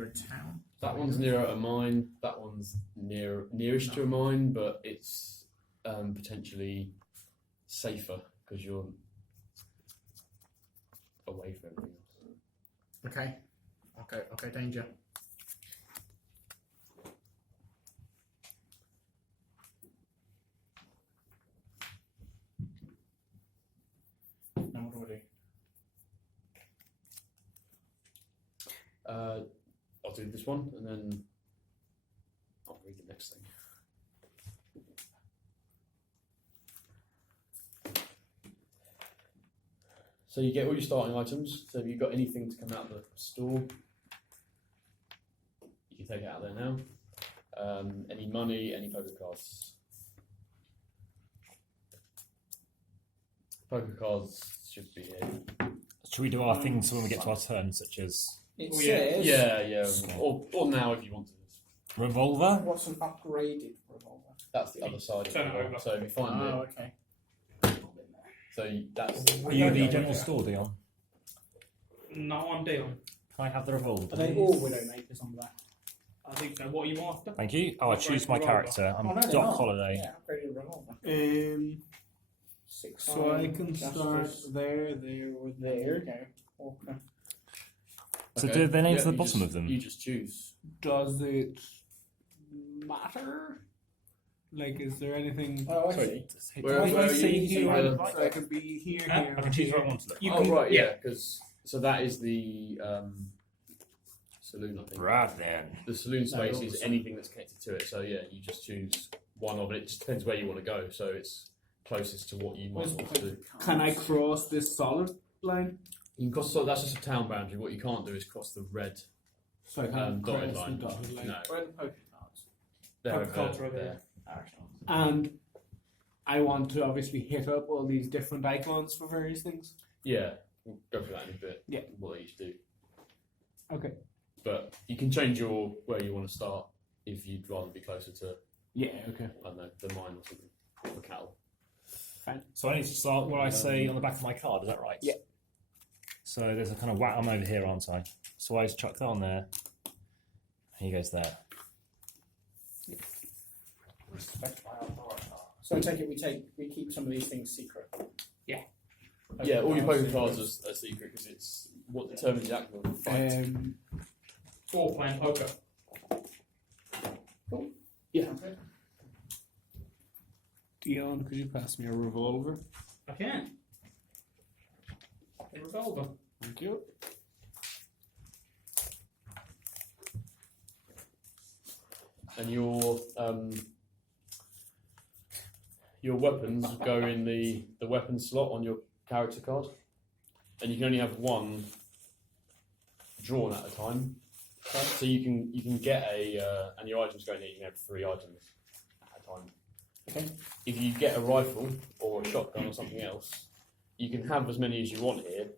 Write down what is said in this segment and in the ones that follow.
near a town? That one's nearer a mine. That one's nearest to a mine, but it's potentially safer because you're away from everything else. Okay, danger. Now what do I do? I'll do this one and then I'll read the next thing. So you get all your starting items. So if you've got anything to come out of the store, you can take it out there now. Any money, any poker cards. Poker cards should be here. Should we do our things when we get to our turn, such as It says... Yeah. Or now if you want to. revolver? What's an upgraded revolver? That's the other side of Turn it it. over. So if you find it. Okay. So that's. Are you the general store, Dion? No, I'm Dion. Can I have the revolver? Are they all Widowmakers on that? I think so. What are you after? Thank you. Oh, I choose my character. I'm Oh, no, they're Doc not. Holiday. Yeah, upgraded revolver. 6 So I can justice. start there, with There you go. Okay. So do they names at the you bottom just- of them? You just choose. Does it matter? Like, is there anything? Oh, I Sorry. see. Where I are can see you? here. Like So I can be here, Huh? here. I can choose where I want to look. You Oh can, right, yeah. yeah, because so that is the saloon, I think. Right then. The saloon space all the is saloon. anything that's connected to it. So yeah, you just choose one of it. It just depends where you want to go. So it's closest to what you might Where's want to do. Can I cross this solid line? You can cross. So that's just a town boundary. What you can't do is cross the red So I can't dotted cross the line. dotted line. No, Where are the poker cards? they're Poker over cards are over there. And I want to obviously hit up all these different icons for various things. Yeah, we'll go through that in a bit. Yeah. What they each do. Okay. But you can change your where you want to start if you'd rather be closer to, Yeah, okay. I don't know, the mine or something, or cattle. So I need to start where I say on the back of my card, is that right? Yeah. So there's a kind of whack, I'm over here, aren't I? So I just chuck that on there. He goes there. Respect my authority. So I take it we keep some of these things secret. Yeah. Yeah, all your poker cards are secret because it's what determines the outcome of the fight. Or playing poker. Yeah. Okay. Dion, could you pass me a revolver? I can. A revolver. Thank you. And your weapons go in the weapon slot on your character card, and you can only have one drawn at a time. So you can get and your items go in there. You can have 3 items at a time. Okay. If you get a rifle or a shotgun or something else, you can have as many as you want here,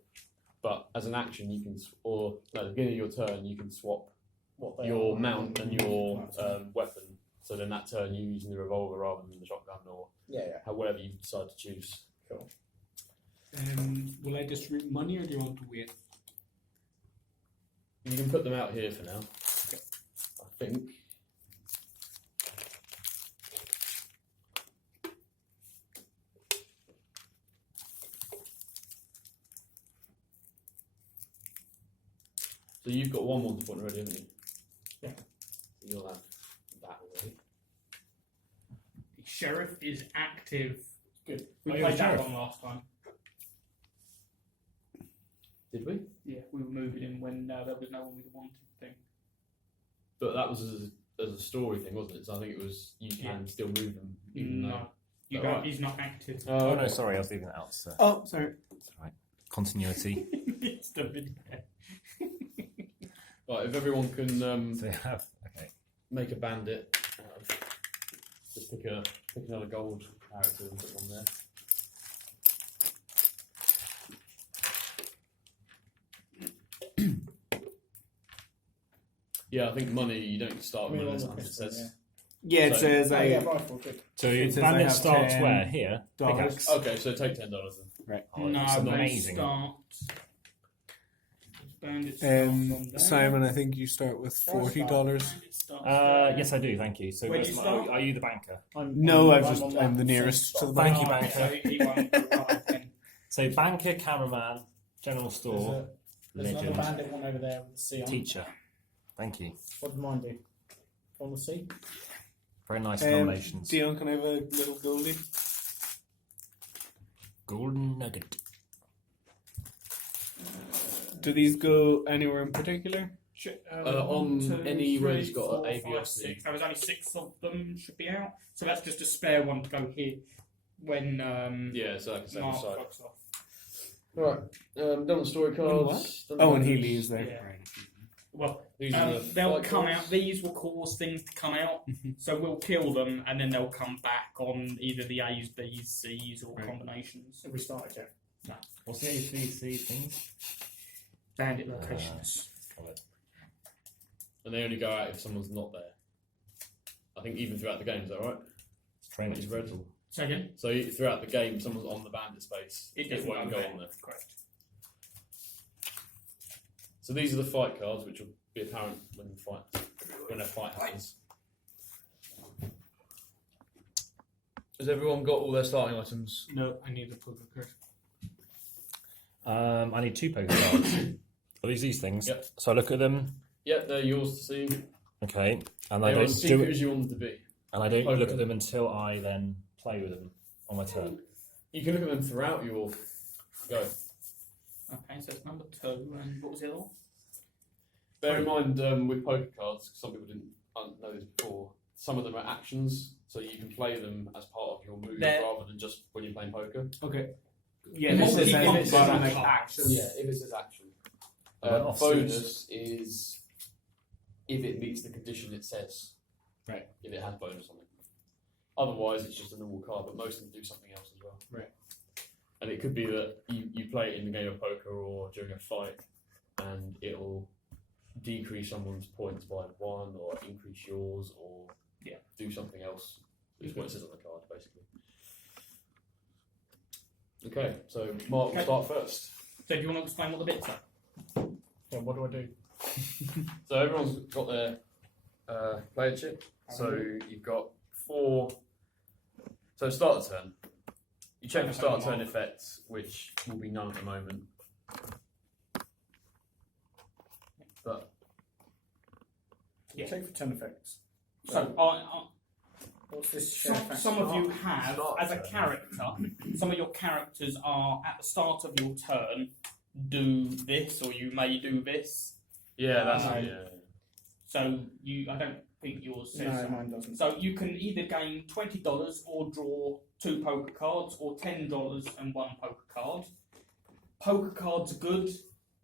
but as an action you can, or at the beginning of your turn, you can swap What they your are. mount and your weapon. So then that turn you're using the revolver rather than the shotgun or Yeah. whatever you decide to choose. Cool. Will I distribute money or do you want to wait? You can put them out here for now. I think. So you've got one Monster point already, haven't you? Yeah. So you'll have that already. The sheriff is active. Good. We Oh, played you're that sheriff. one last time. Did we? Yeah, we were moving him when there was no one we wanted thing. But that was as a story thing, wasn't it? So I think it was you can still move them. Even No. though. You Oh, don't, right. he's not active. Oh no, sorry, I was leaving that out. So. Oh, sorry. It's all right. Continuity. It's still in there. Right, if everyone can So you have, okay. make a bandit, just pick another gold character and put it on there. Yeah, I think money you don't start with money unless it says. Yeah, it So- says I. Rifle, good. So It says I bandit have starts 10 where? Here? dollars. Pickaxe. Okay, so take $10 then. Right. Oh, No, that's they amazing. start. Bandit starts on there. Simon, I think you start with $40. Bandit starts there. Yes, I do. Thank you. So, Where where's do you my- start? are you the banker? No, I'm I'm on the that nearest to the Thank bank. you, banker. So he won't arrive then. So, banker, cameraman, general store, There's another legend, bandit one over there with the C on. teacher. Thank you. What did mine do? On the C? Very nice nominations. Dion, can I have a little goldie? Golden nugget. Do these go anywhere in particular? On any where it's got an A, B, or C. 6. There was only 6 of them should be out. So that's just a spare one to go here when Yeah, so I can set Mark aside. fucks off. Right, done the story cards. done the Oh, and he bandits. leaves there. Yeah. Well, These are the they'll fight come cards. out. These will cause things to come out. So we'll kill them, and then they'll come back on either the A's, B's, C's, or Right. combinations. Have we started yet? What's the ABC things? Bandit locations. And they only go out if someone's not there. I think even throughout the game, is that right? Training. It's red. Second, So throughout the game, if someone's on the bandit space, it doesn't won't go there. on there. Correct. So these are the fight cards, which will be apparent when a fight happens. Has everyone got all their starting items? No, I need a poker card. I need 2 poker cards. Are these things? Yep. So I look at them. Yeah, they're yours to see. Okay, and I They're don't as do secret it, as you want them to be. and I don't Poker. look at them until I then play with them on my turn. You can look at them throughout your go. Okay, so it's number 2, and what was the other one? Bear in mind with poker cards, 'cause some people didn't know this before, some of them are actions, so you can play them as part of your move They're- rather than just when you're playing poker. Okay. Yeah, this is multi-function like cards. action. Yeah, if it says action. Off Bonus is if it meets the condition it says. Right. If it has bonus on it. Otherwise, it's just a normal card, but most of them do something else as well. Right. And it could be that you play it in the game of poker or during a fight, and it'll decrease someone's points by 1 or increase yours or do something else. Is what it says on the card, basically. Okay, so Mark will start first. So do you want to explain what the bits are? Yeah, what do I do? So everyone's got their player chip. So you've got 4. So start a turn. You check for start turn effects, which will be none at the moment. But Yeah. Check for 10 effects. So What's this share effect? some of you have, Start as a turn. character, some of your characters are at the start of your turn do this, or you may do this. yeah, that's Right. yeah. So I don't think yours says No, that. mine doesn't. So you can either gain $20 or draw 2 poker cards, or $10 and 1 poker card. Poker cards are good.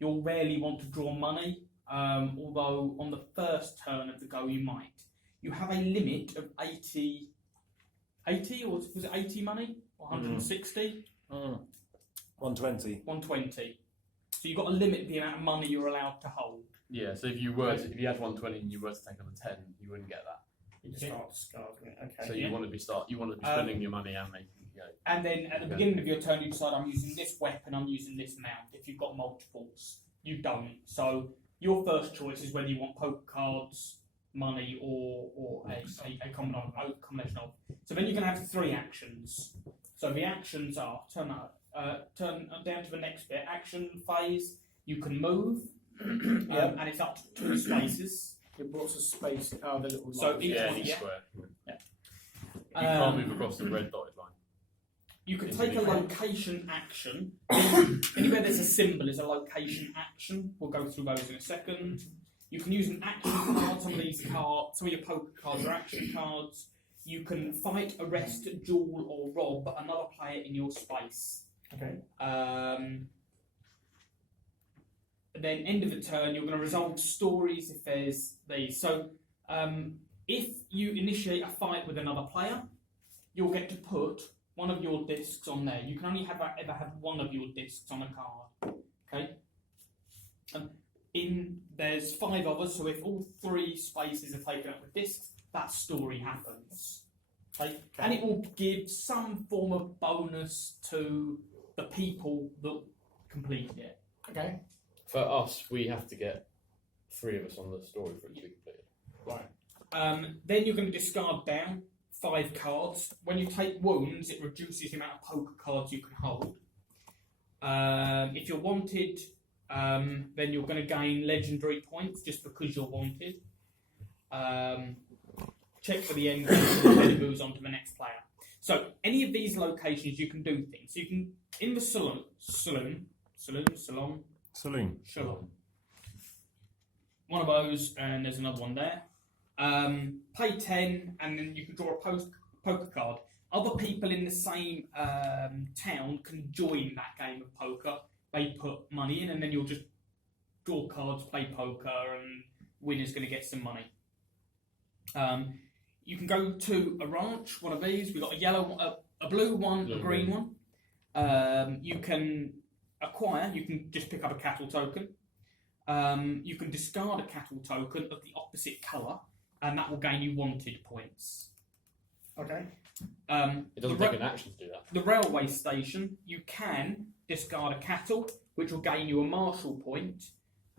You'll rarely want to draw money, although on the first turn of the go you might. You have a limit of 80, or was it 80 money? Or 160? 120. 120. So you've got a limit the amount of money you're allowed to hold. Yeah, so if you had 120 and you were to take on a 10, you wouldn't get that. You just start discarding it. Okay. So you want to be spending your money and making And then at the beginning of your turn, you decide I'm using this weapon, I'm using this mount. If you've got multiples, you don't. So your first choice is whether you want poker cards, money, or a combination of. So then you're going to have 3 actions. So the actions are turn down to the next bit. Action phase. You can move, and it's up to 2 spaces. What's the space? Oh, the little So line. each one, each yeah. square. You can't move across the red dotted line. You can take a location action. Anywhere there's a symbol is a location action. We'll go through those in a second. You can use an action card. Some of your poker cards are action cards. You can fight, arrest, duel, or rob another player in your space. Okay. Then end of the turn, you're going to resolve stories if there's these. So if you initiate a fight with another player, you'll get to put one of your discs on there. You can only ever have one of your discs on a card. Okay. There's 5 of us, so if all 3 spaces are taken up with discs, that story happens. Okay? And it will give some form of bonus to the people that completed it. Okay. For us, we have to get 3 of us on the story for it to be completed. Right. Then you're going to discard down 5 cards. When you take wounds, it reduces the amount of poker cards you can hold. If you're wanted, then you're going to gain legendary points just because you're wanted. Check for the end game and then it moves on to the next player. So any of these locations you can do things. So you can, in the saloon. One of those, and there's another one there. Pay 10, and then you can draw a poker card. Other people in the same town can join that game of poker. They put money in, and then you'll just draw cards, play poker, and winner's going to get some money. You can go to a ranch, one of these. We've got a yellow one, a blue one, a green one. You can acquire, you can just pick up a cattle token. You can discard a cattle token of the opposite colour, and that will gain you wanted points. Okay. It doesn't take an action to do that. The railway station, you can discard a cattle, which will gain you a marshal point,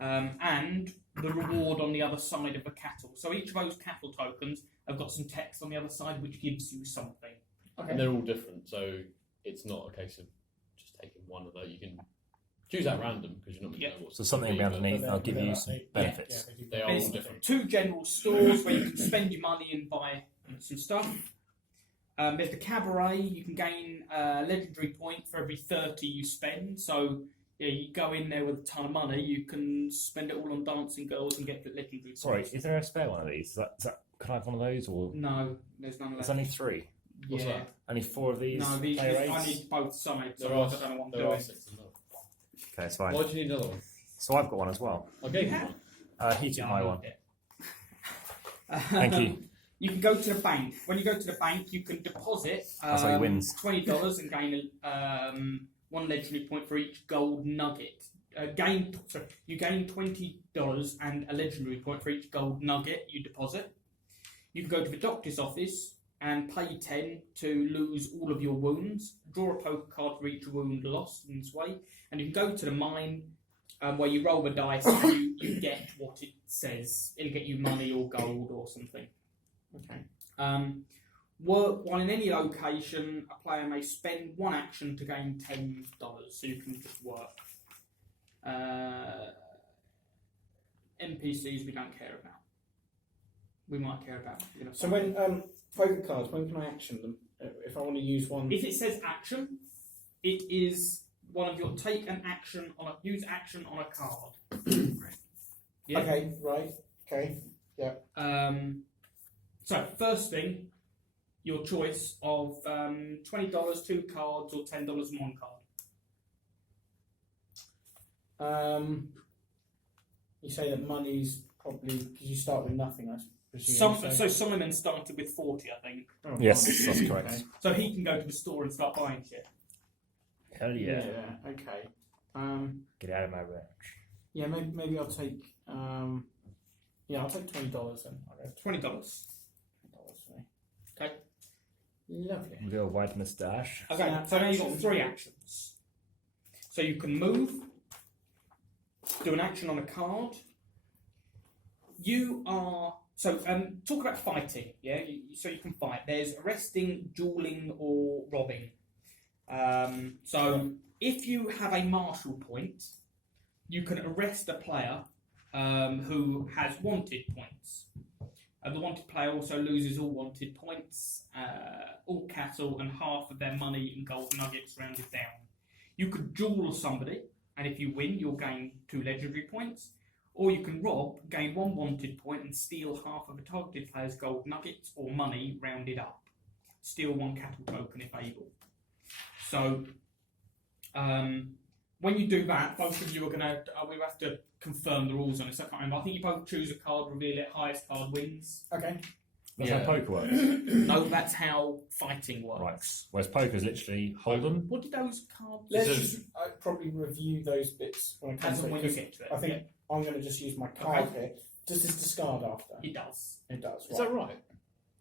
and the reward on the other side of the cattle. So each of those cattle tokens have got some text on the other side, which gives you something. Okay. And they're all different, so it's not a case of just taking one of those. You can choose at random because you're not going to know what's. So something underneath, I'll give you some benefits. They are all different. 2 general stores where you can spend your money and buy some stuff. There's the cabaret. You can gain a legendary point for every 30 you spend. So you go in there with a ton of money, you can spend it all on dancing girls and get the legendary points. Sorry, is there a spare one of these? Is that can I have one of those? Or No, there's none there's left. only 3. What's Yeah. that? Only 4 of these. No, player I aids? need both sides. There Otherwise are- I don't know what I'm There doing. are 6 as well. Okay, it's fine. Why do you need another one? So I've got one as well. I gave you one. He took Yeah, my I one. loved it. Thank you. You can go to the bank. When you go to the bank, you can deposit That's how he wins. $20 and gain 1 legendary point for each gold nugget. You gain $20 and a legendary point for each gold nugget you deposit. You can go to the doctor's office and pay 10 to lose all of your wounds. Draw a poker card for each wound lost in this way. And you can go to the mine where you roll the dice and you get what it says. It'll get you money or gold or something. Okay. Work while in any location, a player may spend 1 action to gain $10, so you can just work. NPCs we don't care about. We might care about. So when poker cards, when can I action them? If I want to use one. If it says action, it is one of your take an action on a use action on a card. Yeah. Okay. Right. Okay. So first thing, your choice of $20, 2 cards, or $10 and 1 card. You say that money's probably because you start with nothing, I presume. So Simon started with 40, I think. Oh, Yes, right. that's correct. Okay. So he can go to the store and start buying shit. Hell yeah. Okay. Get out of my ranch. Yeah. Maybe I'll take. Yeah, I'll take $20 then. I'll go $20. $20 for me. Okay. Lovely. With your white moustache. Okay, so now you've got 3 actions. So you can move, do an action on a card. You are... So, talk about fighting, yeah? So you can fight. There's arresting, dueling, or robbing. So if you have a marshal point, you can arrest a player who has wanted points. The wanted player also loses all wanted points, all cattle, and half of their money in gold nuggets rounded down. You could duel somebody, and if you win, you'll gain 2 legendary points. Or you can rob, gain 1 wanted point, and steal half of a targeted player's gold nuggets or money rounded up. Steal 1 cattle token if able. So, when you do that, both of you are going to... we have to confirm the rules on this. I can't remember. I think you both choose a card, reveal it, highest card wins. Okay. That's Yeah. how poker works. No, that's how fighting works. Right. Whereas poker is literally hold'em. What did those cards... Let's Is it- just probably review those bits when it comes As to and it. when you 'Cause get to it. I think Yeah, I'm going to just use my card here. Does this discard after? it does. It does. Is that right?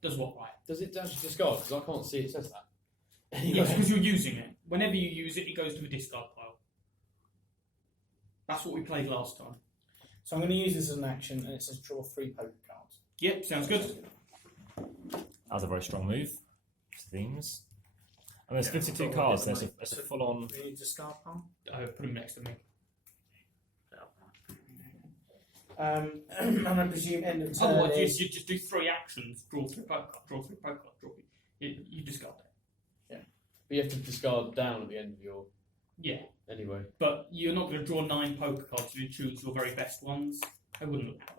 Does what right? Does it actually discard? Because I can't see it says that. Yes, because you're using it. Whenever you use it, it goes to the discard pile. That's what we played last time. So I'm going to use this as an action, and it says draw 3 poker cards. Yep, sounds good. That was a very strong move. Themes. And there's 52 I've got cards. one There's a full-on. Do we need to discard one? Put them next to me. And I presume end of turn Otherwise, is... you just do 3 actions. Draw 3 poker cards. Draw 3 poker cards. Draw 3. You discard that. But you have to discard down at the end of your. Yeah, Anyway. but you're not going to draw 9 poker cards. You choose your very best ones. I wouldn't look at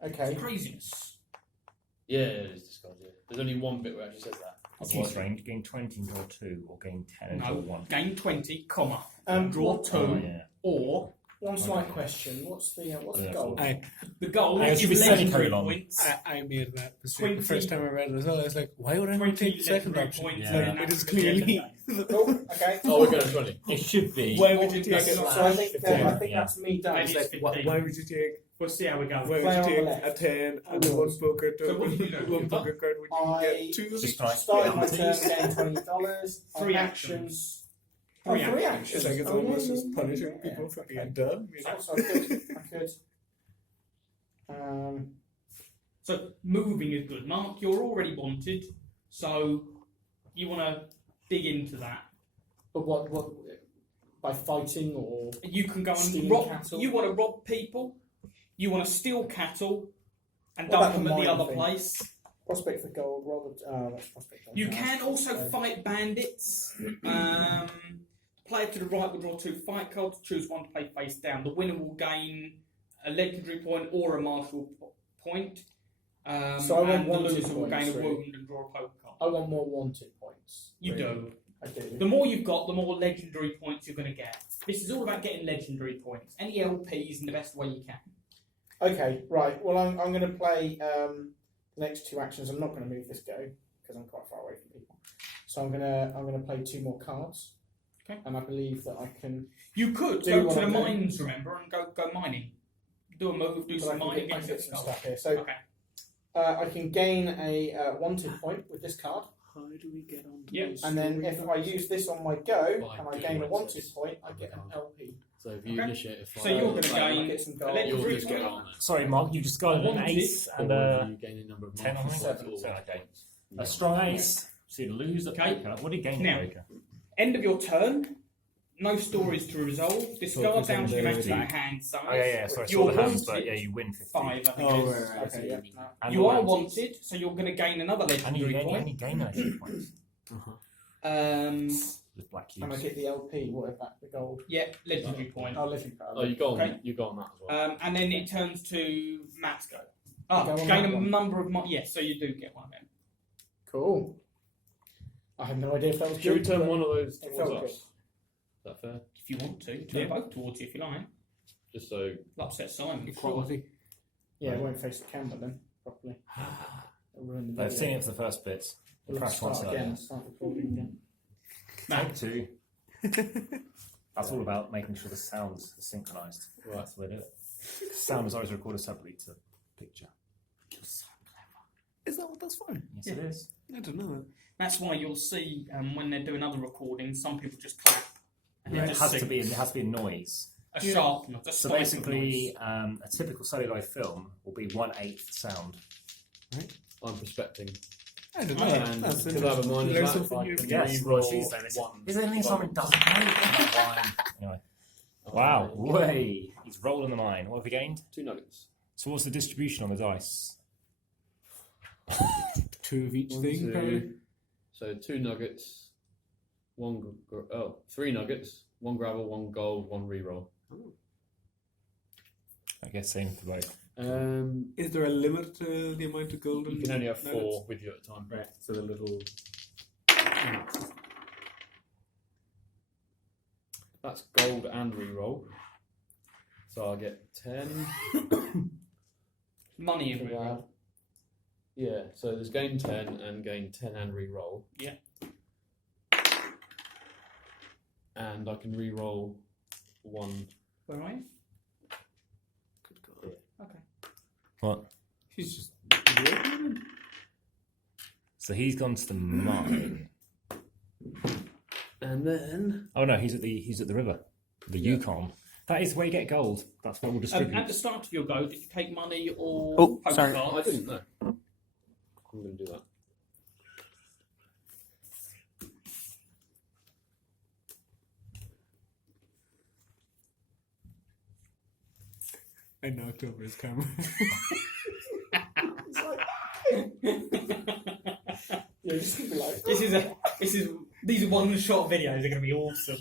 that. Okay. It's craziness. Yeah, it is discard. Yeah. There's only one bit where it actually says that. What's range? Gain 20 and draw 2, or gain 10 and draw No, 1. gain 20, comma. Draw Draw 2, Oh, yeah. or one slight question. What's the Yeah, goal? the goal I is should be legendary semicolon. points. I made that mistake 20 the first time I read it as well. I was like, why would I not 20 take the second legendary option? points. Yeah. and It is that's the end of clearly. that. Cool. Okay. Oh, we're going to 20. It should be. Where would you Yeah, take it? so So I think Yeah. that's me done. Maybe So it's Why 15. would you take? We'll see how we go. Why Play would on the you take left. a 10 and the one poker to So what do you do? one poker card? Would you I get 2? Just try. started my Yeah. turn, gain $20. 3 actions. Three Oh, 3 actions. actions. It's like it's Oh, almost yeah, just yeah, punishing yeah. people for being Okay. dumb. You know? So I could. So moving is good. Mark, you're already wanted, so you want to dig into that. But what by fighting or You can go and Stealing rob. cattle? You want to rob people. You want to steal cattle and What dump about them at the the mine other thing? place. prospect for gold? That's prospect. You can also fight bandits. Player to the right will draw 2 fight cards. Choose one to play face down. The winner will gain a legendary point or a martial point. So I want and the wanted loser will points, gain a really. wound and draw a poker card. I want more wanted points. You really. do. I do. The more you've got, the more legendary points you're going to get. This is all about getting legendary points. Any LPs in the best way you can. Okay, right. Well, I'm going to play the next 2 actions. I'm not going to move this go because I'm quite far away from people. So I'm going to play 2 more cards. Okay. And I believe that I can. You could Do go what to the I'm doing. mines, remember, and go mining. Do a move, do but I some can mining, get get get some some stuff. stuff here. So Okay. I can gain a wanted point with this card, How do we get on? Yeah. and then if I use this on my go By and I good gain a wanted choices. point, I get an LP. So if you Okay. initiate a fight, So you're going to I gain get some a gold. you'll legendary just get point. on that. Sorry, Mark, you discarded an Wanted. ace and Or a, you gain a number of 10 on martial it? points So, or okay. Yeah. a strong ace. So you lose at Okay. poker. What do you gain Now, at poker? End of your turn. No stories to resolve. Discard Focus down on to your the- maximum hand size. Oh, yeah. Sorry, I You're saw the hands, but wanted. yeah, you win 50. 5, I think Oh, it is. right, right. Okay, yeah. No. And You the are wanted. wanted, so you're going to gain another And you legendary gain, point. and you gain legendary points with black And I cubes. get the LP, whatever that, the gold. Yeah, legendary point. I'll let you go. Oh, you got on. Okay. You got on that as well. And then it turns to Matt's go. Go on Gain that a one. number of yes, so you do get one of them. Cool. I had no idea if that was Should we good. turn but one of those it towards felt us? Is that fair? If you want to, turn Yeah. both towards you if you like. Just so. Upset Simon. Equality. Yeah, it won't face the camera then properly. It'll ruin the I've video. seen it for the first bits. We'll have to Crash once start again. Start recording again. Take 2. That's all about making sure the sounds are synchronised. Right. That's the way to do it. Sound is always recorded separately to picture. Is that what that's for? Yes, Yeah. it is. I don't know. That's why you'll see when they're doing other recordings, some people just clap. And It they just has sing. to be. It has to be a noise. A sharp noise. A So spike basically, noise. a typical celluloid film will be 1/8 sound. I'm prospecting. I don't Oh, know. yeah. And That's because I have a minus Learn that, something I new. can Yes, re-roll well, she's there. one. Is there anything someone doesn't know? Anyway. Wow. Way. He's rolling the mine. What have we gained? 2 nuggets. So what's the distribution on the dice? 2 of each One, thing, two. probably. So 2 nuggets. 3 nuggets. 1 gravel, 1 gold, 1 reroll. I guess same for both. Is there a limit to the amount of gold? You can only have 4 with you at a time. Right, so the little. That's gold and reroll. So I'll get 10. Money in Wow. reroll. Yeah, so there's gain 10 and gain 10 and reroll. Yeah. And I can reroll 1. Where are you? Good God. Okay. What? He's just. So he's gone to the mine. And And then Oh no, he's at the river, the Yukon. That is where you get gold. That's what we'll distribute. At the start of your go, did you take money or Oh, poker sorry. I cards? didn't know. I'm going to do that. I knocked over his camera. Yeah, just keep it like. These are one-shot videos. They're going to be awesome.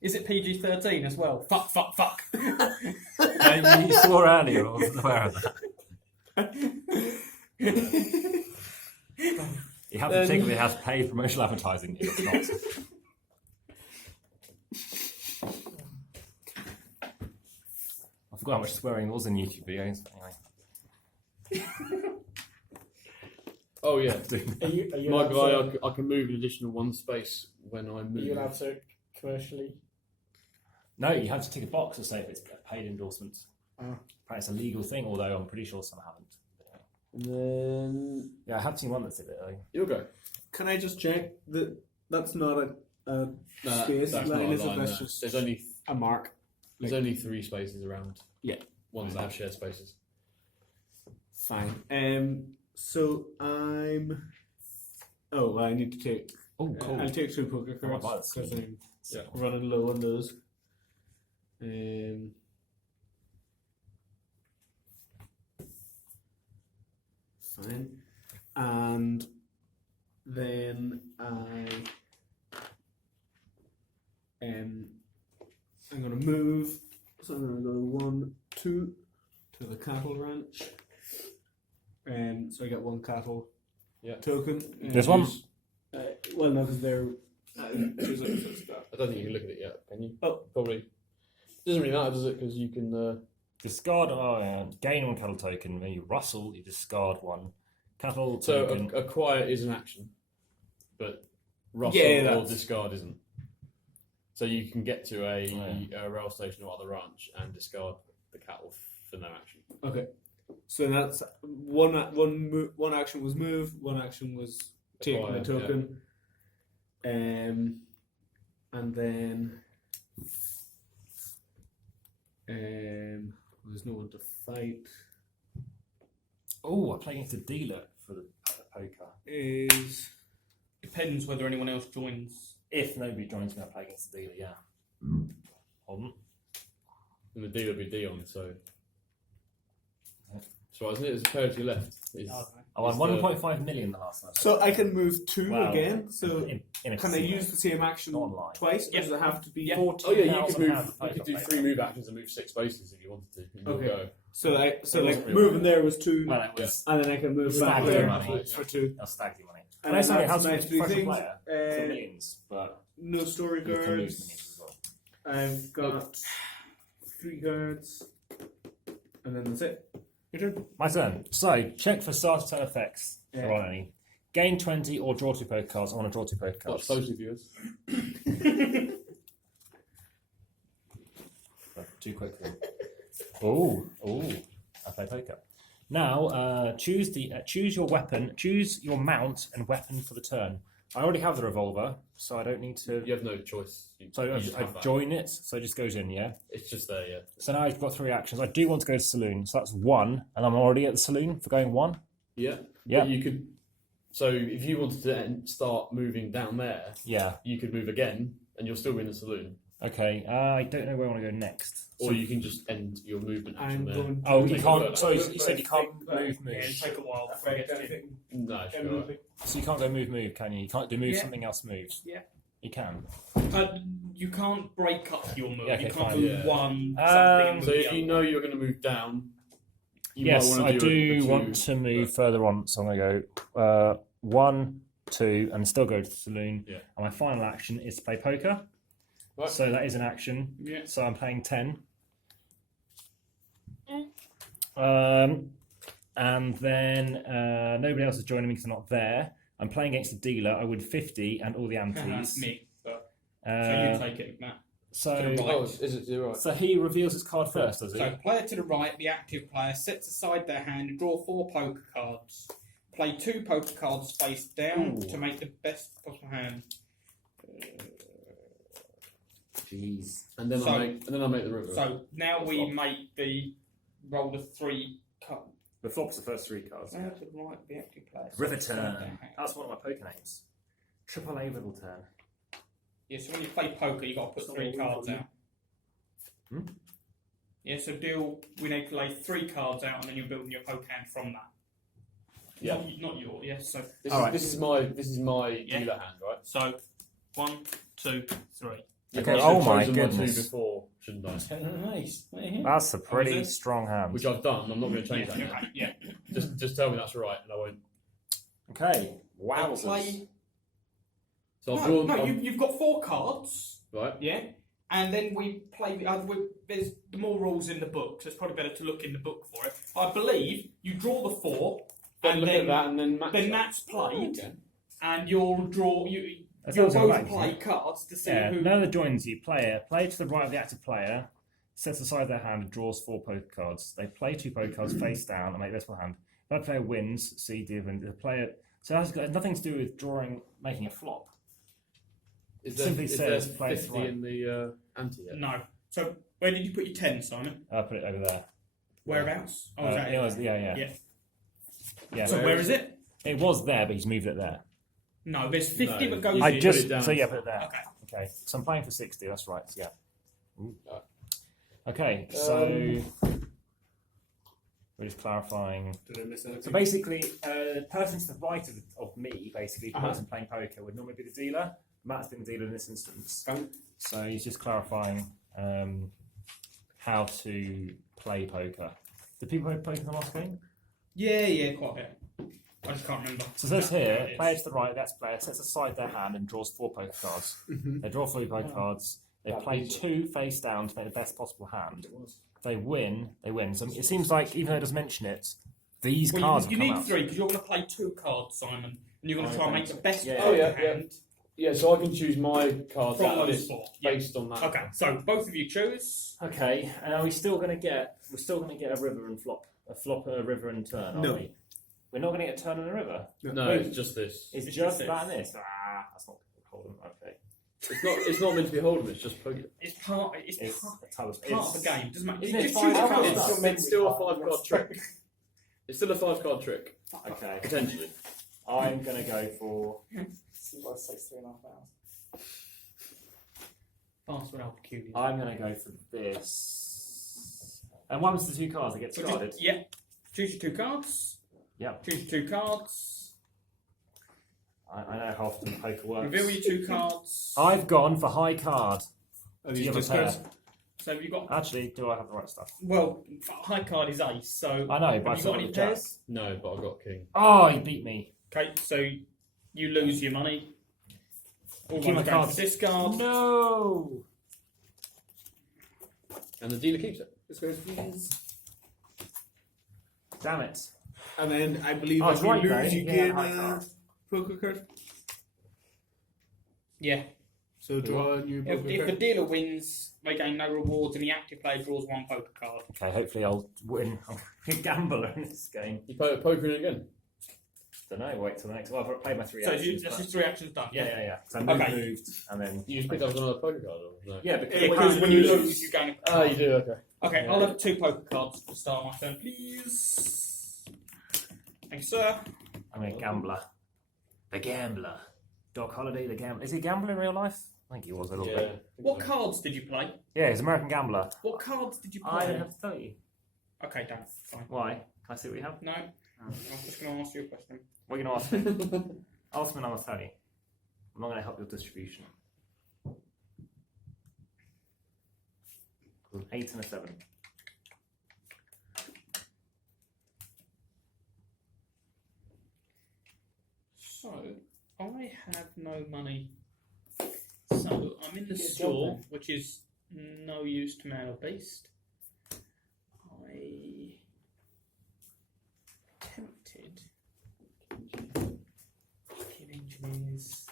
Is it PG-13 as well? Fuck. You swore earlier, I wasn't aware of that. You have to think that it has paid promotional advertising if it's not. I forgot how much swearing was in YouTube videos. But anyway. Oh yeah. Are you My allowed guy, I can move an additional one space when I Are move. you allowed to commercially? No, you have to tick a box to say if it's a paid endorsement. Oh. Apparently it's a legal thing, although I'm pretty sure some haven't. And then Yeah, I have seen one that's a bit early. you'll go. Can I just check that that's not a Nah, space that's line, not a is it? line, That's no. just There's only a mark. only 3 spaces around. Yeah. Ones that have shared spaces. Fine. So I'm. Oh, I need to take. Oh, cool. I'll take 2 poker Oh, cards that's because good. I'm Yeah. running low on those. Fine. And then I'm going to move. So I'm going to go 1, 2 to the cattle ranch. So I get 1 cattle token. This one? Well, no, because they're. I don't think you can look at it yet, can you? Oh. Probably. Doesn't really matter, does it? Because you can. Discard, gain 1 cattle token. When you rustle, you discard 1 cattle So token. acquire is an action, but rustle Yeah, or discard isn't. So you can get to a rail station or other ranch and discard the cattle for no action. Okay. So that's one action was move, 1 action was taking Acquire, the token. And then there's no one to fight. Oh, I play against a dealer for the poker. Is Depends whether anyone else joins. If nobody joins me, I play against the dealer, yeah. Hold on. And the dealer will be Dion, so. So isn't it? There's a pair to your left. I won 1.5 million the last time. so I can move 2 Well, again. So in a can I casino. use the same action Online. twice? Yeah. Or does it have to be? Yeah. 14,000 Oh yeah, you could move. pounds of You could do poker 3 play. move actions and move 6 spaces if you wanted to. And you'll Okay. go. So It wasn't like real moving money. there was 2, Well, it was and then I can move back staggered there money. for 2. I'll stag you money. And Unless that's it has to nice be three professional things. player for millions, but No story you can lose cards. millions as well. I've got 3 cards, and then that's it. Your turn. My turn. So, check for start turn effects. Yeah. There aren't any. Gain 20 or draw 2 poker cards. I want to draw 2 poker Watch cards. closely, viewers. Too quickly. Oh, I play poker. Now, choose your weapon, choose your mount and weapon for the turn. I already have the revolver, so I don't need to. You have no choice. So you just I have that. join it, so it just goes in, yeah? It's just there, yeah. So now I've got 3 actions. I do want to go to the saloon, so that's 1, and I'm already at the saloon for going 1. Yeah. Yeah. But you could. So if you wanted to start moving down there, Yeah. you could move again, and you'll still be in the saloon. Okay. I don't know where I want to go next. Or you can just end your movement action I'm there. going. Oh, Take you a can't. photo. So you said you can't Yeah, move. it'll take a while before it gets to you. No, sure. So you can't go move, can you? You can't do move. Yeah. Something else moves. Yeah. You can. You can't break up your move. Yeah, okay, you can't fine. move Yeah. one something and move So the if you other. know you're going to move down, you Yes, might want I to do do want to move further on. So I'm going to go 1, 2, and still go to the saloon. Yeah. And my final action is to play poker. Right. So that is an action. Yeah. So I'm playing 10. And then nobody else is joining me because I'm not there. I'm playing against the dealer. I win 50 and all the That's antes. me. But, so Uh, you take it, Matt. so, to the right. Oh, is it? You're right. so he reveals his card first, does he? So player to the right, the active player, sets aside their hand and draw 4 poker cards. play 2 poker cards face down to make the best possible hand. Jeez. And then I make the river. So now we make the roll the 3 cards. The flop's the first 3 cards. How to write the active player? River turn. That's one of my poker names. Triple A river turn. Yeah, so when you play poker, you've got to put 3 cards out. Yeah, so we need to lay 3 cards out and then you're building your poker hand from that. Yeah. Not yours, yes. So This is my dealer hand, right? So 1, 2, 3. Okay, I oh should've my chosen my 2 goodness. before, shouldn't I? Nice. That's a pretty is it? strong hand. Which I've done. I'm not going to change that. Yeah, Now. right, yeah. Just tell me that's right, and I won't. Okay. Wow. Wowzers. So I've drawn. You've got 4 cards, Right. yeah, and then we play. There's more rules in the book, so it's probably better to look in the book for it. I believe you draw the 4, Then and look then at that, and then match. then that. that's played, Okay. and you'll draw. That's You'll also both right, play right? cards to see Yeah, who. none of the joins you. Player to the right of the active player sets aside their hand and draws 4 poker cards. They play 2 poker cards face down and make this one hand. If that player wins, see div, the player. So that's got nothing to do with making a flop. Simply says there play 50 right. in the ante yet? No. So where did you put your 10, Simon? I put it over there. Whereabouts? Oh, is that It was, yeah. Yeah. So where is it? It was there, but he's moved it there. No, there's 50 No. that goes. I put just it down. put it there. Okay. Okay, so I'm playing for 60. That's right. Yeah. Ooh. Okay, so we're just clarifying. Did I miss anything? So basically, the person to the right of me, basically, the person playing poker would normally be the dealer. Matt's been the dealer in this instance. So he's just clarifying how to play poker. Do people play poker in the last game? Yeah, quite a bit. I just can't remember. So it says Exactly here, what it is. player to the right, that's player, sets aside their hand and draws 4 poker cards. They draw 4 poker cards. They play 2 face down to make the best possible hand. They win. So it seems like, even though it doesn't mention it, these cards you have come need out. 3 because you're going to play 2 cards, Simon, and you're going to try and make the best Yeah, poker yeah. hand Yeah, so I can choose my cards from out of those this 4. Yeah. based on that. Okay, so both of you choose. Okay, and are we still going to get? We're still going to get a river and flop, a river and turn, aren't No. we? We're not going to get a turn and a river. No, it's just this. It's It's just just that and this. this. That's not hold on. Okay, It's not meant to be hold'em. It's just poker. It's part. It's it's part, a tub of, part of the game. Doesn't matter. Isn't it Just five choose a cards? card. It's still a 5-card trick. It's still a 5-card trick Okay, potentially. I'm going to go for. This is what it takes 3.5 hours. Fast without peculiar. I'm going to go for this. And once the 2 cards, I get discarded. Yeah. Choose your 2 cards. Yep. Choose your 2 cards. I know how often poker works. Reveal your 2 cards. I've gone for high card. Are Do you these have a pair? discards? So have you got? Actually, do I have the right stuff? Well, high card is ace. So I know, have but I you still got got any the jack. pairs? No, but I got king. Oh, he beat me. Okay, so you lose your money. All Keep my one's going cards. for discard. No. And the dealer keeps it. This goes please. Damn it. And then I believe Oh, if it's you right, lose, though. you Yeah, gain high a card. poker card. Yeah. So draw a new If poker the card. dealer wins, they gain no rewards, and the active player draws 1 poker card. Okay, hopefully I'll win. I'm a gambler in this game. You play poker in again. Don't know. Wait till the next. Well, I've played my 3 So actions. that's but- just 3 actions done. Yeah. So I Okay. moved, and then You just picked up another poker card, or no? yeah, Yeah, because when you lose, you gain a Ah, card. you do. Okay. Okay, Yeah. I'll have 2 poker cards to start my turn, please. Thank you, sir. I'm a gambler. The gambler. Doc Holliday, the gambler. Is he a gambler in real life? I think he was a little bit. What cards did you play? Yeah, he's an American gambler. What cards did you play? I don't have to tell you. Okay, Dan. Fine. Why? Can I see what you have? No, I'm just going to ask you a question. What are you going to ask me? Ask me and I will tell you. I'm not going to help your distribution. 8 and a 7. So, I have no money. So, I'm in the Get a store, job then. which is no use to man or beast. I tempted. Fucking engineers.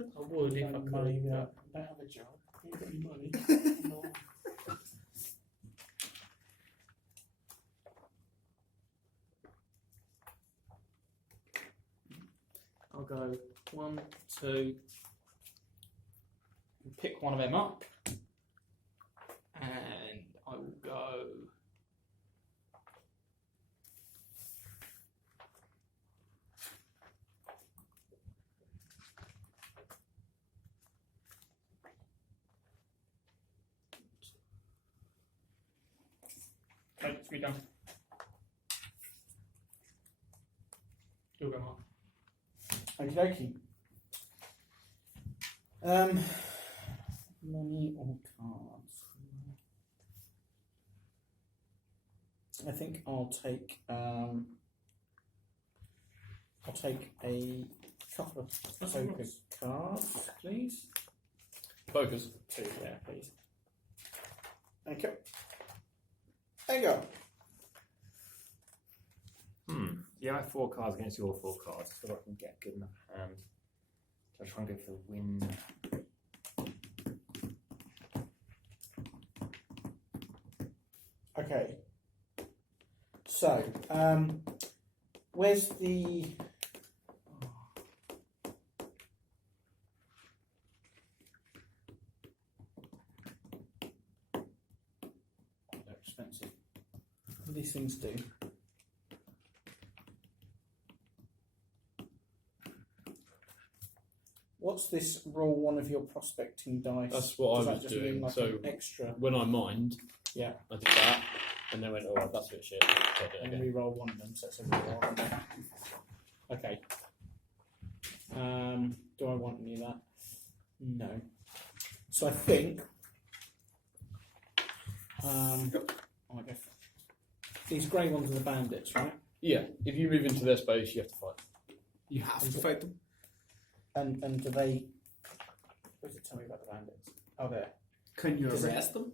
I would if I could. money, but- I don't have a job. I ain't got any money. No. go 1, 2, and pick one of them up, and I will go. Okay, it's me done. You'll go, Mark. Okie dokie. Money or cards? I think I'll take a couple of poker cards, please. Focus. 2, yeah, please. Thank you. There you go. Yeah, I have 4 cards against your 4 cards, so I can get good enough hand. So I try and go for the win. Okay. So, where's the? They're expensive. What do these things do? What's this? Roll one of your prospecting dice. That's what Does I that was just mean doing. like So an extra, when I mined, yeah, I did that, and then went, oh, that's a bit shit. So I did it and again. we roll one of them, so it's a roll. Okay. Do I want any of that? No. So I think I might go for these grey ones are the bandits, right? Yeah, if you move into their space, you have to fight. You have to fight them. And do they? What does it tell me about the bandits? Oh, there. Can you Does it- arrest them?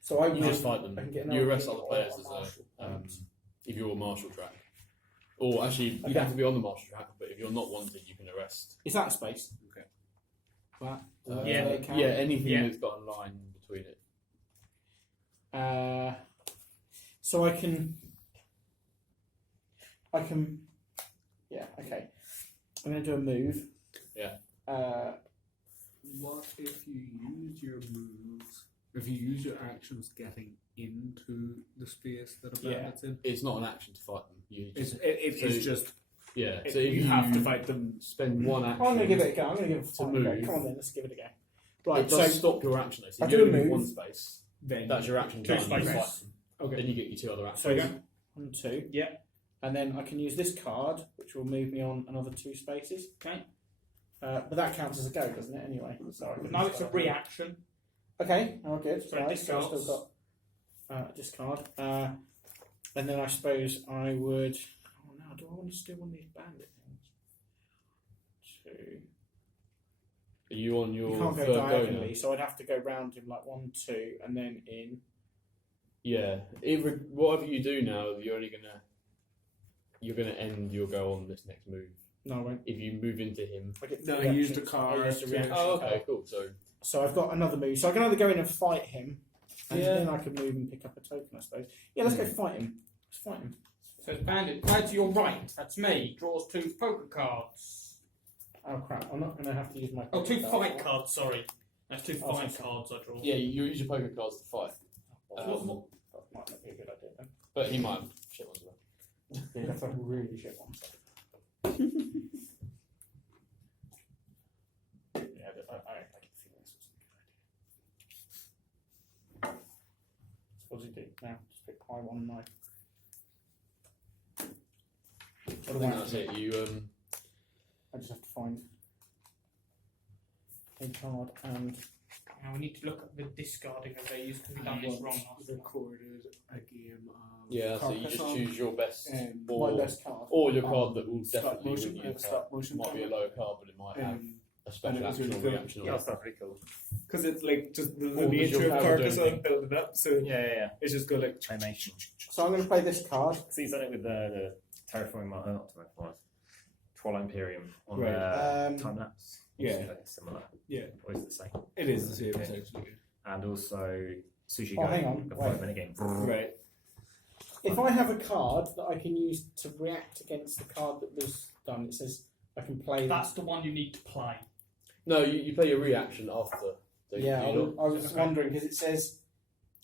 So I You would just fight them. I can get You another arrest people other players or as martial a points. if you're a martial track. Or actually, you Okay. have to be on the martial track, but if you're not wanted, you can arrest. Is that a space? Okay. That, Yeah. they count? Yeah, anything Yeah. that's got a line between it. So I can. Yeah. Okay. I'm going to do a move. Yeah. What if you use your moves? If you use your actions getting into the space that a Yeah. bandit's in? It's not an action to fight them. You just, It's So- just yeah. it- So if you have to fight them. spend one action, I'm going to give it a go. I'm going to give it a To fine go. move. Come on then, let's give it a go. It Right. does So stop your action. Though. So I if do you a only move move. one space, Then that's your action Two done. You spaces. fight them. Okay. Then you get your 2 other actions. So you go. 1, 2. Yeah. And then I can use this card, which will move me on another 2 spaces. Okay. But that counts as a go, doesn't it? Anyway. So I can No, it's a start- reaction. Okay. Oh, good. So right. discards. So I've still got discard. And then I suppose I would. Oh no! Do I want to steal one of these bandit things? 2. Are you on your You can't go third go diagonally, now? so I'd have to go round him like 1, 2, and then in. Yeah. Whatever you do now, you're gonna end your go on this next move. No, I won't. If you move into him. I get No, the I used reaction. a card I used a to- reaction Oh, card. okay, cool. So I've got another move. So I can either go in and fight him, and Yeah. then I can move and pick up a token, I suppose. Yeah, let's go fight him. Let's fight him. So it's bandit. Guy to your right. That's me. Draws 2 poker cards. Oh crap! I'm not going to have to use my. Oh, 2 poker fight cards. cards. Sorry. That's 2 Oh, fight sorry. cards I draw. Yeah, you use your poker cards to fight. That might not be a good idea then. But he might have shit ones as well. Yeah, that's a really shit one. Yeah, I keep feeling this was a good idea. So what does he do now? Just pick pie 1 knife. I think that's it. You I just have to find a card and Now we need to look at the discarding of these because we've done this wrong last time. recorded a game of yeah. So you just Carcassonne. choose your best, my or best card. your card that will stop definitely motion, win you. and stop motion. Might be a lower card, but it might have a and special it was action really or good. reaction. Yeah, that's pretty cool. Because it's like just the Or does nature your of character do Carcassonne anything? building up, so Yeah. it's just go like Animation. So I'm going to play this card. So he's done it with the Terraforming Mars, not Terraforming Mars, Twilight Imperium on Right. the time lapse. Yeah. Similar. Yeah. Or is it the same? it is the same Yeah. essentially. And also Sushi Oh, Go, hang on, the wait. 5-minute game. Right. If I have a card that I can use to react against the card that was done, it says I can play. That's the one you need to play. No, you play your reaction after. So Yeah, I you don't- was wondering because it says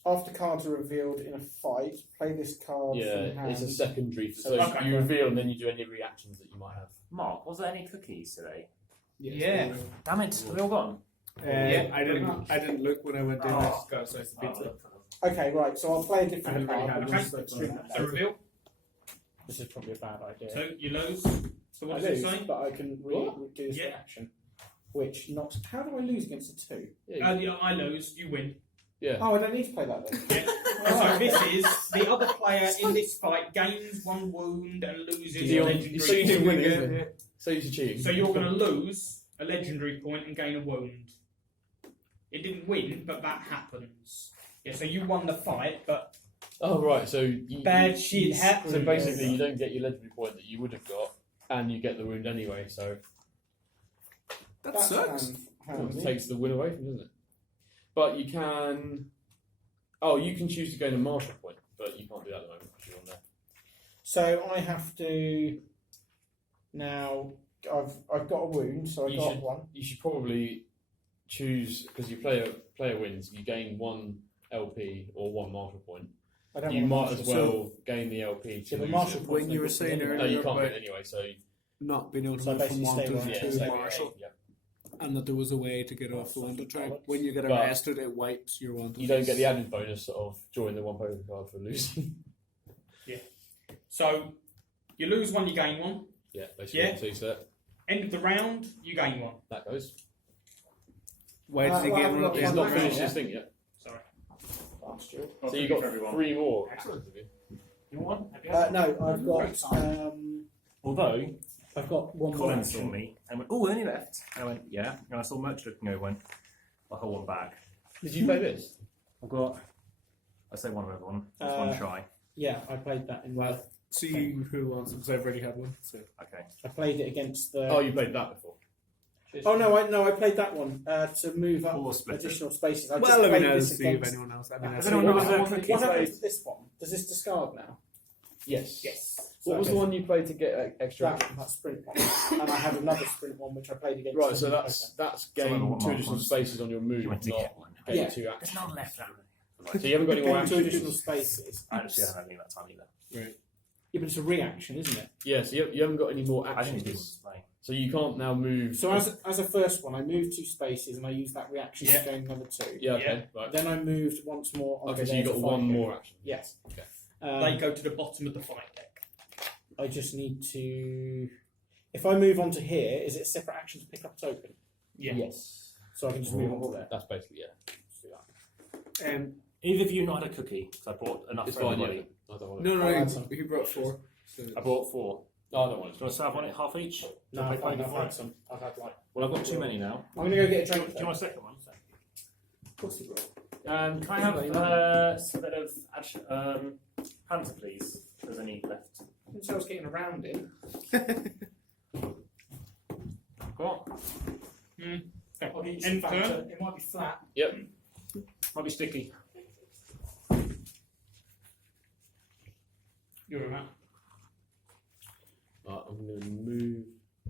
after cards are revealed in a fight, play this card from yeah, hand. it's a secondary. So Okay. you reveal and then you do any reactions that you might have. Mark, was there any cookies today? Yeah. Damn it, are they all gone? Yeah, I pretty much. didn't look when I went in. I Oh. just got so it's a pizza. Okay, right. So I'll play a I different haven't really card. had but one. just extreme So reveal. This is probably a bad idea. So you lose. So what I does lose, it say? but I can do this Yeah. reaction, which knocks. How do I lose against a 2? Yeah, Yeah, I lose. You win. yeah. Oh, I don't need to play that then. Yeah. So this is the other player in this fight gains 1 wound and loses So a you legendary so you point. do win, isn't it? So you're cheating. So you're going to lose a legendary point and gain a wound. It didn't win, but that happens. Yeah. So you won the fight, but Oh right, so you, bad shit happens. So basically, you don't get your legendary point that you would have got, and you get the wound anyway. So That sucks. it takes the win away from, doesn't it? But you can. Oh, you can choose to gain a marshal point, but you can't do that at the moment because you're on there. So I have to now. I've got a wound, so I You got should- one. You should probably choose because your player wins. You gain 1 LP or 1 marshal point. I don't You want might a as marshal. well gain the LP to Yeah, but lose marshal it. points When you no were good saying to me No, anyway. you earlier can't about win anyway. So not being able to So move basically from 1 stay to where I yeah, 2 am. so marshal, yeah. and that there was a way to get off the window track. When you get But arrested, it wipes your one. You don't get the added bonus of drawing the 1 poker card for losing. So you lose 1, you gain 1. yeah, basically. Yeah. So you set End of the round, you gain 1. that goes. Why did they well, get I've one got at the He's end not of the finished round? his thing yet. Sorry. Bastard. So you got 3 more. Excellent. actions, have you? You want one? Have you had one? No, I've got. Although, I've got one more Colin saw action. me and went, oh, only left. And I went, yeah. And I saw Merch looking over, went, I'll hold one back. Did you play this? I've got, I say one over one. It's Uh, one shy. Yeah, I played that in. Well, see who wants it because I've already had one. So Okay. I played it against the. Oh, you played that before. Oh no, I played that one to move up Or split it. additional spaces. I well, just let me played know this see if against. anyone else. I mean, Does I anyone see know what- whether What cookies happens played? to this one? Does this discard now? Yes. Yes. What was Okay. the one you played to get extra? That sprint one, and I had another sprint one which I played against. Right, so the- that's So gain what 2 Mark additional wants. spaces on your move, You went to not get one. gain Yeah. 2 There's actions. none left, have So you haven't got any more Gain 2 actions. additional spaces. I actually haven't had any that time either. Right. Yeah, but it's a reaction, isn't it? Yeah, so you haven't got any more I didn't do actions. one play. So you can't now move. So as a first one, I moved 2 spaces and I used that reaction Yeah. to gain another 2. Yeah, okay. Right. Then I moved once more. onto Okay, so there you got to 1 fight him. more action. Yes. Okay. They go to the bottom of the fight deck. I just need to. If I move onto here, is it a separate action to pick up a token? Yeah. Yes. So I can just move on to there. That's basically, yeah. Let's do that. Either of you not had a cookie, because I brought enough It's for fine, everybody. yeah. I don't want it. No, I'll no, add some. he brought 4. So I brought 4. No, I don't want Do you want to have one at half each? No, I've I've had some. I've had like. Well, I've got too many now. I'm gonna go get a Do you, drink. do you want a second one? Of course you will. Can I have a bit of Hunter, please? If there's any left. I didn't say I was getting around it. Go on. I'll get you End some turn. Fanta. It might be flat. Might be sticky. You're around. I'm going to move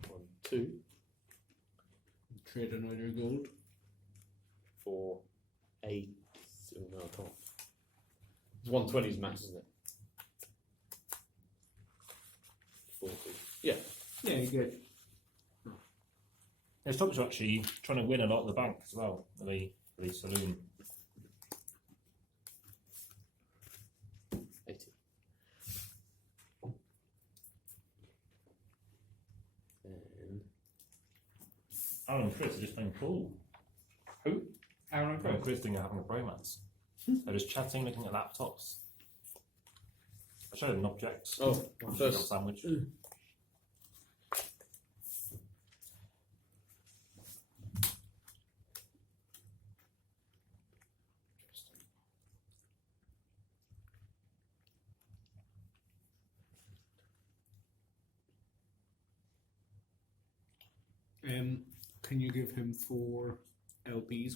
1, 2 trade another gold. for 8. Oh, no, I can't. It's 120's max, isn't it? 40. Yeah. Yeah, you good. There's talks are actually trying to win a lot of the bank as well, the saloon. 80. And Aaron and Chris are just playing pool. Aaron and Aaron and Chris. Chris think they're having a bromance. They're just chatting, looking at laptops. I showed them objects. Oh, One first- sandwich. Can you give him 4 LPs?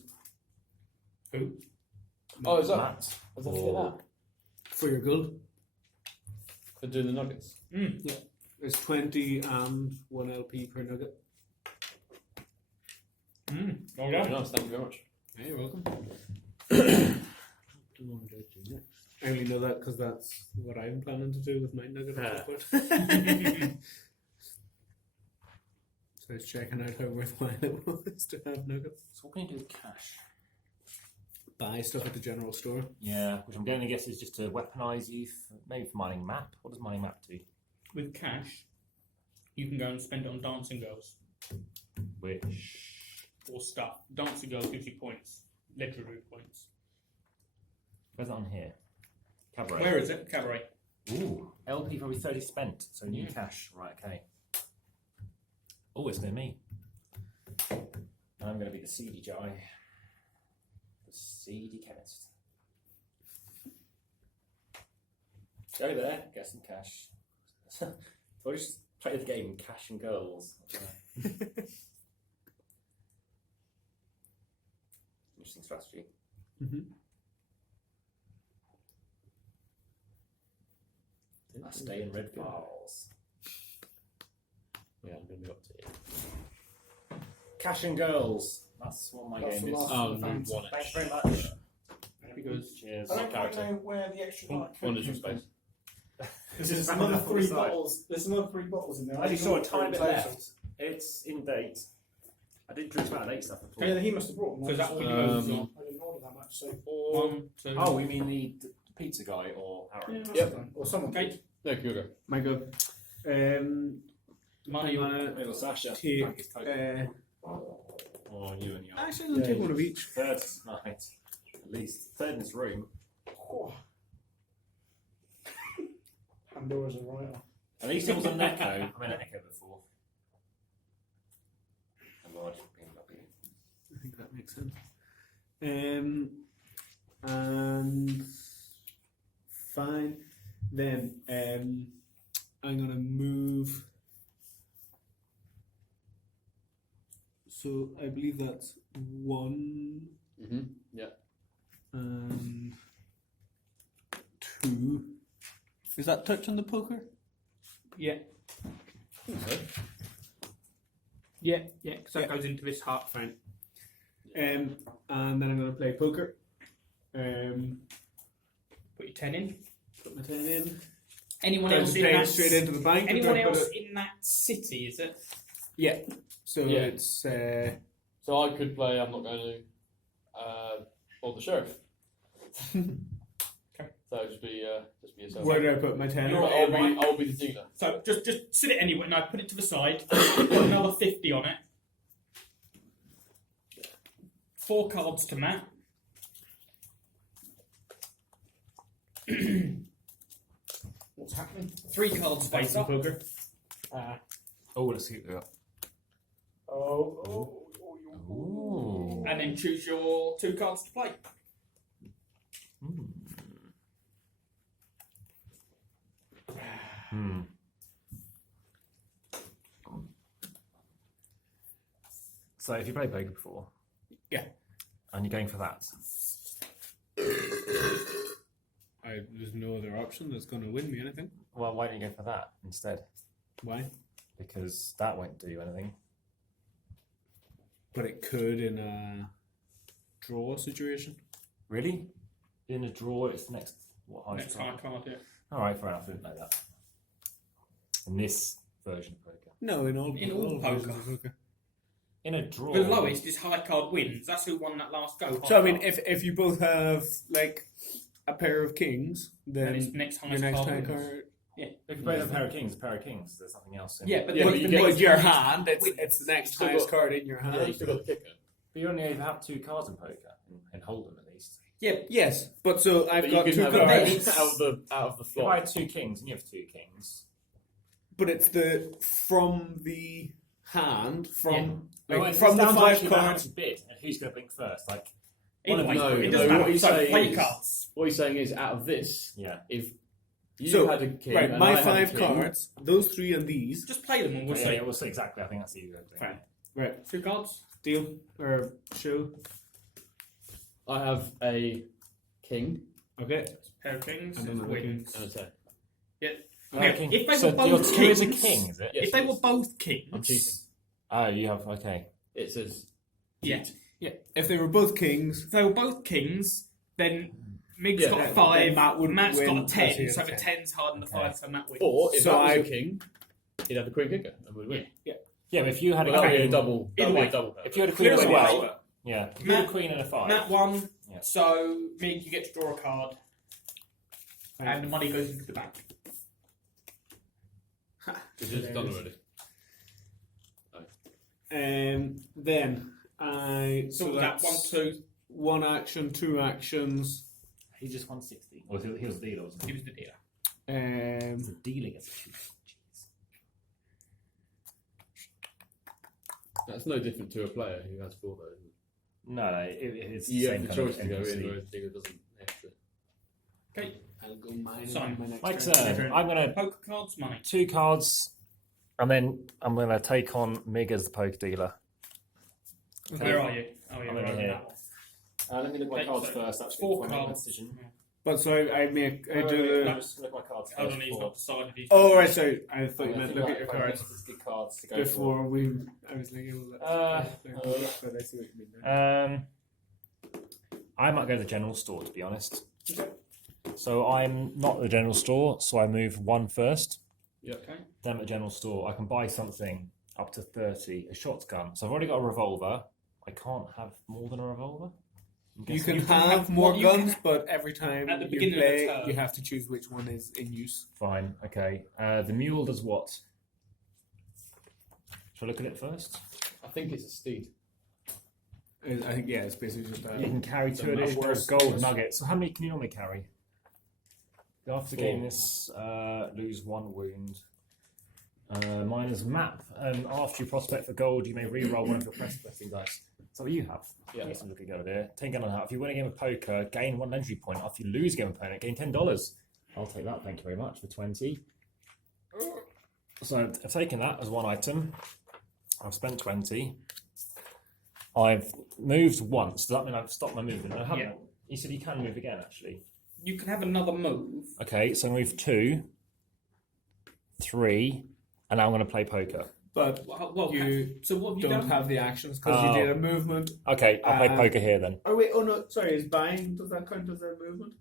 Who? Oh, is that? Matt. Is that for that? For your gold? For doing the nuggets? Mm. There's 20 and 1 LP per nugget. All Very right. nice. Thank you very much. Yeah, you're welcome. What do I want to do next? I only know that because that's what I'm planning to do with my nugget at some point. So I was checking out how worthwhile it was to have nuggets. So what can you do with cash? Buy stuff at the general store. Yeah, which I'm going to guess is just to weaponize you, maybe for mining map. What does mining map do? With cash, you can go and spend it on dancing girls Which or stuff. Dancing girls gives you points, legendary points. where's that on here? Cabaret. Where is it? Cabaret. Ooh, LP probably 30 spent, so new cash. Right, okay. Oh, it's near me. I'm going to be the seedy guy. The seedy chemist. Go there, get some cash. Or just play the game cash and girls. Interesting strategy. I stay in red files. Yeah, I'm going to be up to it. Cash and girls. That's what my That's game the is. last Oh, one. no, Thanks. one Thanks extra. very much. Because Cheers. I don't quite character. know where the extra One code is your came from. space. There's back another on the 3 side. bottles. There's another 3 bottles in there. I only saw a tiny bit total. left. It's in date. I didn't drink about late stuff at all. Yeah, he must have brought them. Because that's I what didn't you Um, owes on. order that much. So. 1, 2. Oh, we mean the pizza guy or Aaron? Yeah, Yep. fine. Or someone. Okay. did. No, you go. My go. Money. I'm gonna Little Sasha. take. Like his coat. Oh, you and your. Actually, I'm gonna take one of each. Third night. At least. Third in this room. Oh. Pandora's a writer. At least it was an echo. I've been an echo before. A large BMW. I think that makes sense. And fine. Then I'm gonna move. So I believe that's 1 Mm-hmm. Yeah. and 2. Is that touch on the poker? Yeah. So, Yeah, because that goes into this heart frame. And then I'm gonna play poker. Put your 10 in. Put my 10 in. Anyone Don't else in pay it that? straight into the bank. Anyone Don't put else it- in that city? Is it? Yeah. So Yeah. it's so I could play. I'm not going to. Or the sheriff. Okay. So just be yourself. where do I put my 10? You're I'll be the dealer. So just sit it anywhere. No, put it to the side. Put another 50 on it. 4 cards to Matt. What's happening? 3 cards face up. poker. Oh, let's see what we got. Oh. Ooh. And then choose your 2 cards to play. So if you played poker before, Yeah. and you're going for that, There's no other option that's going to win me anything. well, why don't you go for that instead? Why? Because that won't do anything. But it could in a draw situation. Really? In a draw, it's next. What highest Next card? high card, yeah. All right, fair enough. I didn't know that. In this version of poker, No, in all poker. versions of poker. in a draw, The lowest is high card wins. That's who won that last go. So I High mean, card. if you both have like a pair of kings, and it's then next your highest next card high wins. card. if you both have a pair of kings, there's nothing else in. Yeah, but Yeah, what's but you the get- next But your highest hand, wins? it's the next Still highest got- card in your hand. Yeah, you still got the kicker. But you only have 2 cards in poker, in Hold'em at least. Yeah, Yes, but so I've But got you 2 can have cards. it out of the If I flop. had 2 kings and you have 2 kings, But it's the from the hand from well, like, it's from the down to 5 actually about how cards. to bid and who's going to blink first. Like, either One of way, these- it no, doesn't what matter. he's So saying play your is- cards. What he's saying is, out of this, yeah. if you So, had a king, Right, and my I had a 5 king, cards, those 3 and these. Just play them and we'll yeah, see. yeah, we'll see exactly. I think that's the easier thing. Fine. Right, 2 cards. deal or show. I have a king Okay. Pair of kings. And another Wins. and a 10. Okay, king. if they So were both your two is a kings- king, is it? Yes, If they it were is. both kings, I'm cheating. Oh, you have. Okay. It says Yeah. Yeah. If they were both kings, If they were both kings, then Mig's Yeah, got a then 5, Matt would Matt's win got a because 10, he had so a the 10. 10's harder than the Okay. 5, so Matt wins. or if So that was I- a king, he'd have the queen kicker and would win. Yeah, but if you had But a that would be queen, a double. That Either would be way. a double. if you had a queen Clear as away. well, yeah, if you had a Matt- queen and a 5. Matt won, Yeah. so Mig, you get to draw a card, and the money goes into the bank. Because it's done already. then I So that that's 1, 2, one action, 2 actions. He just won 60. Or he was the dealer, wasn't he he? was the dealer. Um, The dealer gets a 2. Jeez. That's no different to a player who has 4 though. Isn't it? No, it's You the have same the kind choice of to go in, NPC. whereas Digger doesn't have to. Okay, I'll go mine. Simon. My next My turn. turn. I'm gonna poker cards, money. 2 cards, and then I'm gonna take on Mig as the poker dealer. Where are you? Oh, I'm yeah, over right here. that one. Let me look at my Okay, cards so first. Actually, 4 before I make my cards. decision. But so I make I do. No, just look at my cards first. Hold on, he's before- not decided. He's Oh right, so I thought you I'm gonna meant think look about at your if I cards make these good cards to go before we. I was like, oh, that's but I see what you mean. Now. I might go to the general store, to be honest. So I'm not at the general store, so I move 1 first. Okay. Then at the general store, I can buy something up to 30, a shotgun. So I've already got a revolver. I can't have more than a revolver. I'm You guessing- can have more you can guns, have- but every time At the you beginning of the play, turn. you have to choose which one is in use. Fine, okay. The mule does what? Shall I look at it first? I think it's a steed. I think it's basically just You can carry 2 additional worse. gold nuggets. So how many can you normally carry? After getting this, lose 1 wound. Miner's map. After you prospect for gold, you may re-roll one of your prospecting dice. So what you have. Yeah. Let's look at go there. 10 gun on that. If you win a game of poker, gain 1 entry point. After you lose a game of opponent, gain $10. I'll take that. Thank you very much for 20. So I've taken that as 1 item. I've spent 20. I've moved once. Does that mean I've stopped my movement? I haven't. Yeah. You said you can move again, actually. You can have another move. Okay, so move 2, 3, and now I'm going to play poker. But Well, you so what have you don't done? have the actions because Oh. you did a movement. Okay, I'll play poker here then. Oh wait, oh no, sorry, is buying, does that count as a movement?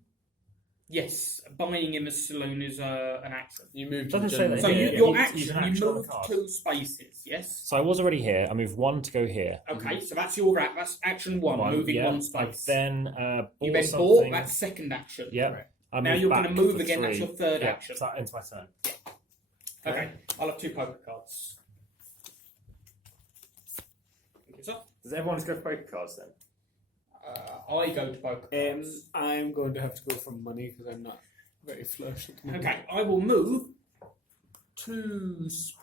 Yes, buying in the saloon is an action. You move to Doesn't the say that general. So Yeah, you, yeah, your use an action, action you on the move card. 2 spaces, yes? So I was already here. I move 1 to go here. Okay, so that's your that's action 1, moving yeah. 1 I space. then you bought then something. bought, that's second action. Yeah. I Now move you're back going to move for again, that's 3. your third Yeah, action. so that ends my turn. Okay, I'll have 2 poker cards. Thank you, sir. Does everyone just go for poker cards then? I go to poker cards. I'm going to have to go for money because I'm not very flush at the moment. Okay, I will move 2 spaces.